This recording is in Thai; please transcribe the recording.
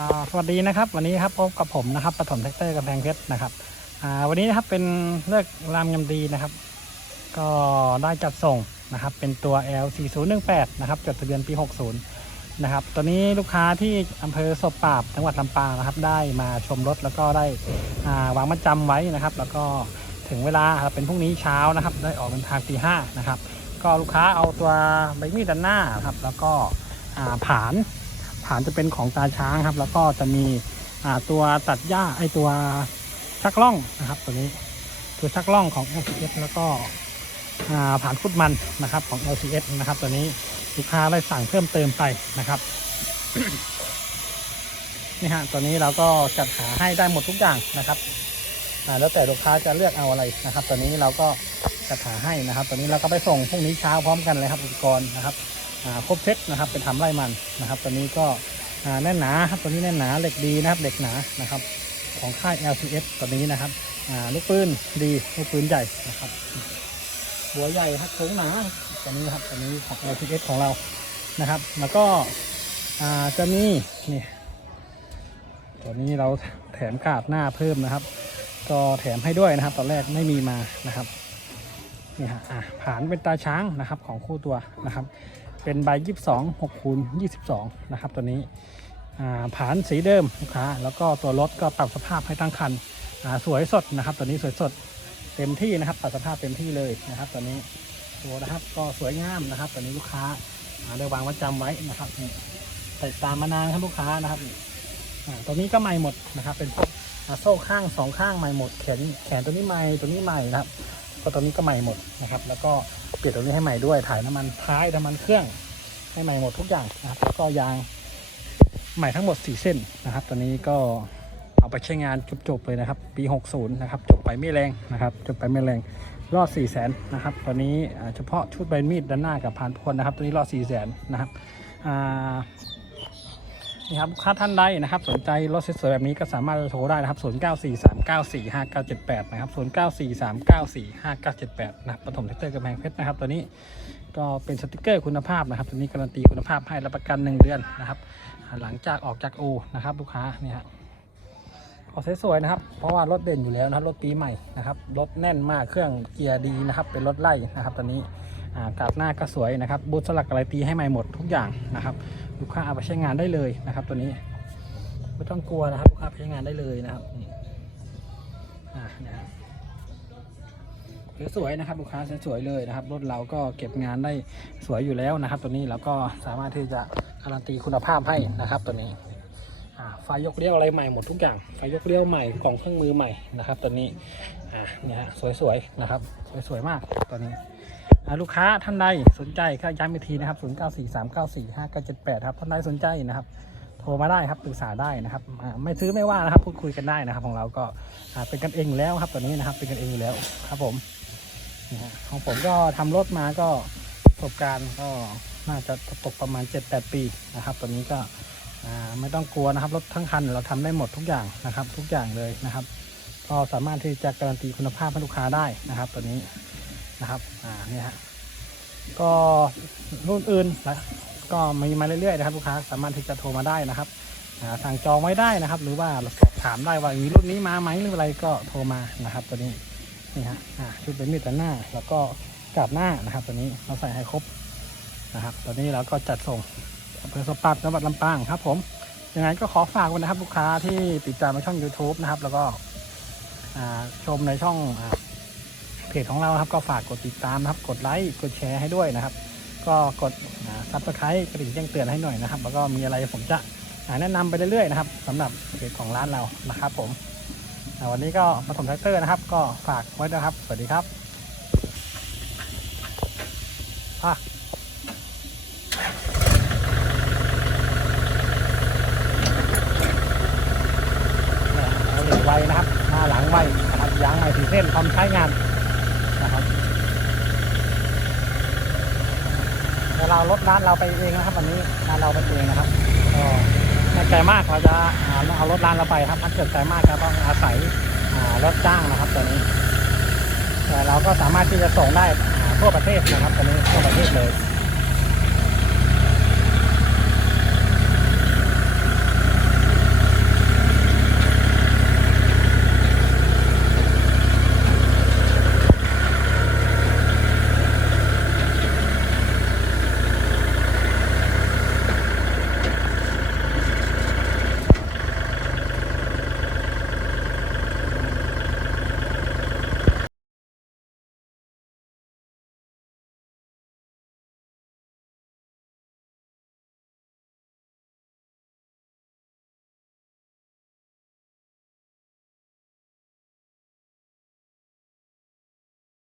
ก็สวัสดีนะครับ วันนี้ครับพบกับผมนะครับปฐมแท็กเตอร์กำแพงเพชรนะครับวันนี้นะครับเป็นเลือกรามยำดีนะครับ ก็ได้จัดส่งนะครับ เป็นตัว L 4 0 1 8 นะครับจดทะเบียนปี 60 นะครับตัวนี้ลูกค้าที่อำเภอศพปราบจังหวัดลำปางนะครับ ได้มาชมรถแล้วก็ได้าวางมัดจำไว้นะครับ แล้วก็ถึงเวลาเป็นพรุ่งนี้เช้านะครับ ได้ออกเดินทางตีห้านะครับ ก็ลูกค้าเอาตัวใบมีดด้านหน้าครับแล้วก็อ่าผาน ฐานจะเป็นของตาช้างครับ แล้วก็จะมีตัวตัดหญ้าไอตัวชักล่องนะครับ ตัวนี้ตัวชักล่องของ LCS แล้วก็ผ่านฟุตมันนะครับของ LCS นะครับ ตัวนี้ลูกค้าได้สั่งเพิ่มเติมไปนะครับนี่ฮะตัวนี้เราก็จัดหาให้ได้หมดทุกอย่างนะครับแล้วแต่ลูกค้าจะเลือกเอาอะไรนะครับ ตัวนี้เราก็จัดหาให้นะครับ ตัวนี้เราก็ไปส่งพรุ่งนี้เช้าพร้อมกันเลยครับอุปกรณ์นะครับ ครบเซตนะครับเป็นทำไร่มันนะครับ ตัวนี้ก็แน่นหนาครับตัวนี้แน่นหนาเหล็กดีนะครับเหล็กหนานะครับของค่าย LCS ตัวนี้นะครับอาลูกปืนดีลูกปืนใหญ่นะครับหัวใหญ่ครับโค้งหนาตัวนี้ครับตัวนี้ของ LCS ของเรานะครับ แล้วก็อาจะมีนี่ตัวนี้เราแถมกาดหน้าเพิ่มนะครับ ก็แถมให้ด้วยนะครับ ตอนแรกไม่มีมานะครับนี่ฮะอ่านเป็นตาช้างนะครับของคู่ตัวนะครับ เป็นใบยี่สิบสองหกคูณยี่สิบสองนะครับ ตัวนี้อ่าผานสีเดิมลูกค้า แล้วก็ตัวรถก็ปรับสภาพให้ตั้งคันสวยสดนะครับ ตัวนี้สวยสดเต็มที่นะครับปรับสภาพเต็มที่เลยนะครับ ตัวนี้ตัวนะครับก็สวยงามนะครับ ตัวนี้ลูกค้าได้วางวัดจำไว้นะครับนี่ติดตามมานานครับลูกค้านะครับตัวนี้ก็ใหม่หมดนะครับ เป็นพวกโซ่ข้างสองข้างใหม่หมดแขนแขนตัวนี้ใหม่ตัวนี้ใหม่นะครับ ก็ตัวนี้ก็ใหม่หมดนะครับ แล้วก็เปลี่ยนตัวนี้ให้ใหม่ด้วย ถ่ายน้ำมันท้ายน้ำมันเครื่องให้ใหม่หมดทุกอย่างนะครับ แล้วก็ยางใหม่ทั้งหมด 4 เส้นนะครับตัวนี้ก็เอาไปใช้งานจบๆเลยนะครับ ปี 60 นะครับ จบไปไม่แรงนะครับ จบไปไม่แรง รอด 4 0 0 0 0นนะครับตัวนี้เฉพาะชุดใบมีดด้านหน้ากับพานพลนะครับ ตัวนี้รอด 4 0 0 0 0นนะครับอ่า นี่ครับลูกค้าท่านใดนะครับ สนใจรถสวยๆแบบนี้ก็สามารถโทรได้นะครับ 0943945978 นะครับ 0943945978 นะครับปฐมเทคเตอร์กำแพงเพชรนะครับ ตัวนี้ก็เป็นสติกเกอร์คุณภาพนะครับ ตัวนี้การันตีคุณภาพให้รับประกัน 1 เดือนนะครับ หลังจากออกจากโอนะครับลูกค้านี่ฮะออกสวยๆนะครับ เพราะว่ารถเด่นอยู่แล้วนะครับ รถปีใหม่นะครับ รถแน่นมาก เครื่องเกียร์ดีนะครับ เป็นรถไล่นะครับ ตอนนี้อ่ากราบหน้าก็สวยนะครับ บูทสลักอะไรตีให้ใหม่หมดทุกอย่างนะครับ ลูกค้าเอาไปใช้งานได้เลยนะครับ ตัวนี้ไม่ต้องกลัวนะครับลูกค้าไปใช้งานได้เลยนะครับนี่อ่าเนี่ยครับสวยๆนะครับลูกค้าสวยๆเลยนะครับรถเราก็เก็บงานได้สวยอยู่แล้วนะครับ ตัวนี้เราก็สามารถที่จะการันตีคุณภาพให้นะครับตัวนี้อ่าไฟยกเลี้ยวอะไรใหม่หมดทุกอย่างไฟยกเลี้ยวใหม่กล่องเครื่องมือใหม่นะครับตัวนี้อ่าเนี่ยฮะสวยๆนะครับ สวยๆมากตัวนี้ ลูกค้าท่านใดสนใจก็ย้ำอีกทีนะครับ 0 9 4 3 9 4 5 9 7 8 ครับ ท่านใดสนใจนะครับ โทรมาได้ครับปรึกษาได้นะครับอ่าไม่ซื้อไม่ว่านะครับพูดคุยกันได้นะครับ ของเราก็อ่าเป็นกันเองอยู่แล้วครับตัวนี้นะครับ เป็นกันเองอยู่แล้วครับผมนะฮะของผมก็ทำรถมาก็ประสบการณ์ก็น่าจะตกประมาณ 7-8 ปีนะครับตัวนี้ก็อ่าไม่ต้องกลัวนะครับรถทั้งคันเราทำได้หมดทุกอย่างนะครับ ทุกอย่างเลยนะครับ ก็สามารถที่จะการันตีคุณภาพให้ลูกค้าได้นะครับตัวนี้ นะครับอ่าเนี่ยฮะก็รุ่นอื่นนะก็มีมาเรื่อยๆนะครับลูกค้าสามารถที่จะโทรมาได้นะครับอ่าสั่งจองไว้ได้นะครับ หรือว่าสอบถามได้ว่ามีรุ่นนี้มาไหมหรืออะไรก็โทรมานะครับ ตัวนี้นี่ฮะอ่าชุดเป็นมีดตัดหน้า แล้วก็กาดหน้านะครับ ตัวนี้เราใส่ให้ครบนะครับ ตัวนี้เราก็จัดส่งอำเภอสปัดจังหวัดลำปางครับ ผมยังไงก็ขอฝากไว้นะครับลูกค้าที่ติดตามในช่อง YouTube นะครับ แล้วก็อ่าชมในช่อง เพจของเราครับก็ฝากกดติดตามนะครับ กดไลค์กดแชร์ให้ด้วยนะครับ ก็กดซับสไครต์กระดิ่งแจ้งเตือนให้หน่อยนะครับ แล้วก็มีอะไรผมจะอ่าแนะนำไปเรื่อยๆนะครับสำหรับเพจของร้านเรานะครับผมวันนี้ก็ปฐมแท็กเตอร์นะครับ ก็ฝากไว้นะครับ สวัสดีครับอะเด็กไวนะครับ หน้าหลังไวนะครับยางใหม่สีเส้นพร้อมใช้งาน นะครับ เราลดร้านเราไปเองนะครับ วันนี้ร้านเราไปเองนะครับก็ไม่ไกลมากเราจะเอารถร้านเราไปครับถ้าเกิดไกลมากก็ต้องอาศัยรถจ้างนะครับตัวนี้แต่เราก็สามารถที่จะส่งได้ทั่วประเทศนะครับตัวนี้ทั่วประเทศเลย